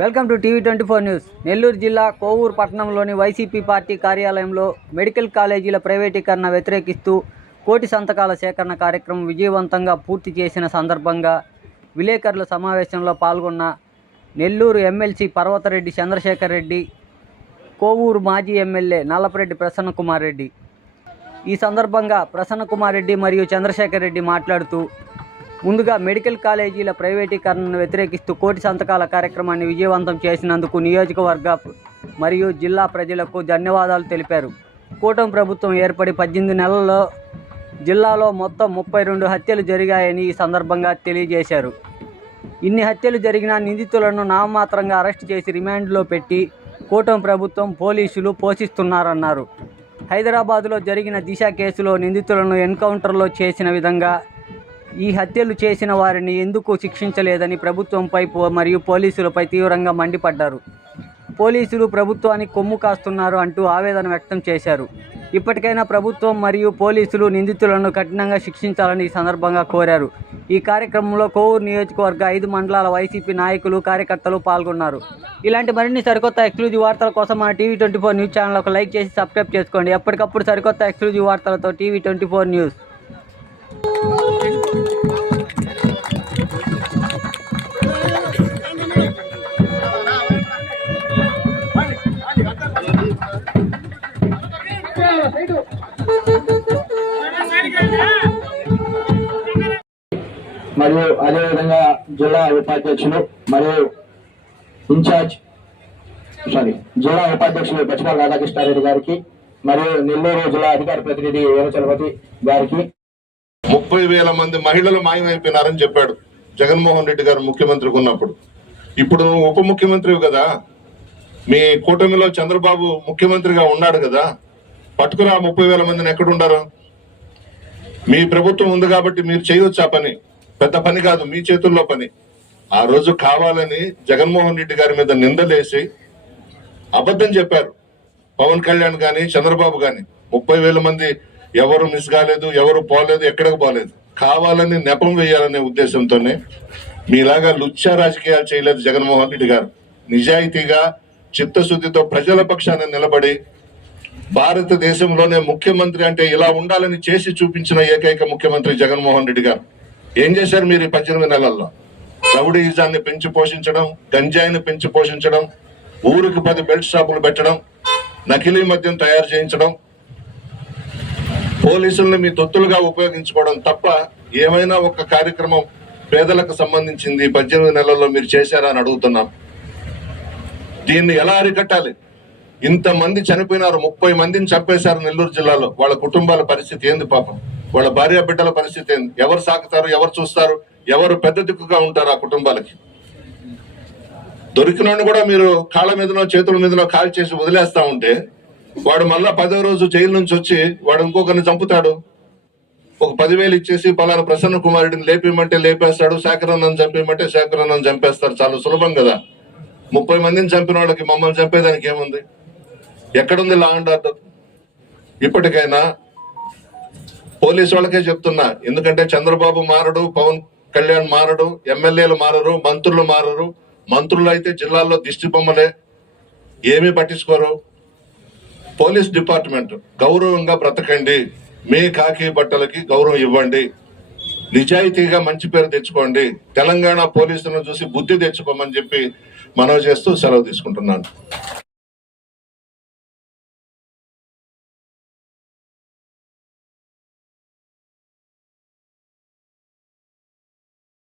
Welcome to టీవీ24 news. Nellore జిల్లా కోవూరు పట్టణంలోని వైసీపీ పార్టీ కార్యాలయంలో మెడికల్ కాలేజీల ప్రైవేటీకరణ వ్యతిరేకిస్తూ కోటి సంతకాల సేకరణ కార్యక్రమం విజయవంతంగా పూర్తి చేసిన సందర్భంగా విలేకరుల సమావేశంలో పాల్గొన్న నెల్లూరు ఎమ్మెల్సీ పర్వతరెడ్డి చంద్రశేఖర్ రెడ్డి, కోవూరు మాజీ ఎమ్మెల్యే నల్లపరెడ్డి ప్రసన్నకుమార్ రెడ్డి. ఈ సందర్భంగా ప్రసన్నకుమార్ రెడ్డి మరియు చంద్రశేఖర్ రెడ్డి మాట్లాడుతూ, ముందుగా మెడికల్ కాలేజీల ప్రైవేటీకరణను వ్యతిరేకిస్తూ కోటి సంతకాల కార్యక్రమాన్ని విజయవంతం చేసినందుకు నియోజకవర్గ మరియు జిల్లా ప్రజలకు ధన్యవాదాలు తెలిపారు. కూటమి ప్రభుత్వం ఏర్పడి 18 నెలల్లో జిల్లాలో మొత్తం 32 హత్యలు జరిగాయని ఈ సందర్భంగా తెలియజేశారు. ఇన్ని హత్యలు జరిగిన నిందితులను నామమాత్రంగా అరెస్టు చేసి రిమాండ్లో పెట్టి కూటమి ప్రభుత్వం పోలీసులు పోషిస్తున్నారన్నారు. హైదరాబాదులో జరిగిన దిశ కేసులో నిందితులను ఎన్కౌంటర్లో చేసిన విధంగా ఈ హత్యలు చేసిన వారిని ఎందుకు శిక్షించలేదని ప్రభుత్వంపై మరియు పోలీసులపై తీవ్రంగా మండిపడ్డారు. పోలీసులు ప్రభుత్వానికి కొమ్ము కాస్తున్నారు అంటూ ఆవేదన వ్యక్తం చేశారు. ఇప్పటికైనా ప్రభుత్వం మరియు పోలీసులు నిందితులను కఠినంగా శిక్షించాలని ఈ సందర్భంగా కోరారు. ఈ కార్యక్రమంలో కోవూరు నియోజకవర్గ 5 మండలాల వైసీపీ నాయకులు, కార్యకర్తలు పాల్గొన్నారు. ఇలాంటి మరిన్ని సరికొత్త ఎక్స్క్లూజివ్ వార్తల కోసం మన టీవీ24 న్యూస్ ఛానల్ ఒక లైక్ చేసి సబ్స్క్రైబ్ చేసుకోండి. ఎప్పటికప్పుడు సరికొత్త ఎక్స్క్లూజివ్ వార్తలతో టీవీ24 న్యూస్. మరియు అదేవిధంగా జిల్లా ఉపాధ్యక్షులు మరియు జిల్లా ఉపాధ్యక్షులు బచ్చిపాల రాధాకృష్ణారెడ్డి గారికి మరియు నెల్లూరు జిల్లా అధికార ప్రతినిధి వీరచలపతి గారికి 30,000 మంది మహిళలు మాయమైపోయినారని చెప్పాడు జగన్మోహన్ రెడ్డి గారు ముఖ్యమంత్రిగా ఉన్నప్పుడు. ఇప్పుడు నువ్వు ఉప ముఖ్యమంత్రివి కదా, మీ కూటమిలో చంద్రబాబు ముఖ్యమంత్రిగా ఉన్నాడు కదా, పట్టుకురా 30,000 మందిని ఎక్కడుండారు? మీ ప్రభుత్వం ఉంది కాబట్టి మీరు చేయవచ్చు. ఆ పని పెద్ద పని కాదు, మీ చేతుల్లో పని. ఆ రోజు కావాలని జగన్మోహన్ రెడ్డి గారి మీద నిందలేసి అబద్ధం చెప్పారు పవన్ కళ్యాణ్ గాని చంద్రబాబు గాని. 30,000 మంది ఎవరు మిస్ కాలేదు, ఎవరు పోలేదు, ఎక్కడికి పోలేదు. కావాలని నెపం వేయాలనే ఉద్దేశంతోనే మీలాగా లుచ్చా రాజకీయాలు చేయలేదు జగన్మోహన్ రెడ్డి గారు. నిజాయితీగా చిత్తశుద్ధితో ప్రజల పక్షాన నిలబడి భారతదేశంలోనే ముఖ్యమంత్రి అంటే ఇలా ఉండాలని చేసి చూపించిన ఏకైక ముఖ్యమంత్రి జగన్మోహన్ రెడ్డి గారు. ఏం చేశారు మీరు ఈ 18 నెలల్లో? రౌడీయిజాన్ని పెంచి పోషించడం, గంజాయిని పెంచి పోషించడం, ఊరికి 10 బెల్ట్ షాపులు పెట్టడం, నకిలీ మద్యం తయారు చేయించడం, పోలీసుల్ని మీ తొత్తులుగా ఉపయోగించుకోవడం తప్ప ఏమైనా ఒక కార్యక్రమం పేదలకు సంబంధించింది 18 నెలల్లో మీరు చేశారా అని అడుగుతున్నాం. దీన్ని ఎలా అరికట్టాలి? ఇంతమంది చనిపోయినారు, 30 మందిని చంపేశారు నెల్లూరు జిల్లాలో. వాళ్ళ కుటుంబాల పరిస్థితి ఏంది పాపం? వాళ్ళ భార్య బిడ్డల పరిస్థితి ఏంది? ఎవరు సాకుతారు, ఎవరు చూస్తారు, ఎవరు పెద్ద దిక్కుగా ఉంటారు ఆ కుటుంబాలకి? దొరికినోడిని కూడా మీరు కాళ్ళ మీదనో చేతుల మీదనో కాల్ చేసి వదిలేస్తా ఉంటే వాడు మళ్ళా 10వ రోజు జైలు నుంచి వచ్చి వాడు ఇంకొకరిని చంపుతాడు. ఒక 10,000 ఇచ్చేసి పలానా ప్రసన్న కుమారుడిని లేపేయమంటే లేపేస్తాడు, శేఖరన్నను చంపేయమంటే శేఖరన్నను చంపేస్తారు. చాలా సులభం కదా. 30 మందిని చంపిన వాళ్ళకి మమ్మల్ని చంపేదానికి ఏముంది? ఎక్కడుంది లా అండ్ ఆర్డర్? ఇప్పటికైనా పోలీసు వాళ్ళకే చెప్తున్నా, ఎందుకంటే చంద్రబాబు మారడు, పవన్ కళ్యాణ్ మారడు, ఎమ్మెల్యేలు మారరు, మంత్రులు మారరు. మంత్రులు అయితే జిల్లాల్లో దిష్టి బొమ్మలే, ఏమీ పట్టించుకోరు. పోలీస్ డిపార్ట్మెంట్ గౌరవంగా బ్రతకండి, మీ కాకి బట్టలకి గౌరవం ఇవ్వండి, నిజాయితీగా మంచి పేరు తెచ్చుకోండి, తెలంగాణ పోలీసులను చూసి బుద్ధి తెచ్చుకోమని చెప్పి మనవి చేస్తూ సెలవు తీసుకుంటున్నాను.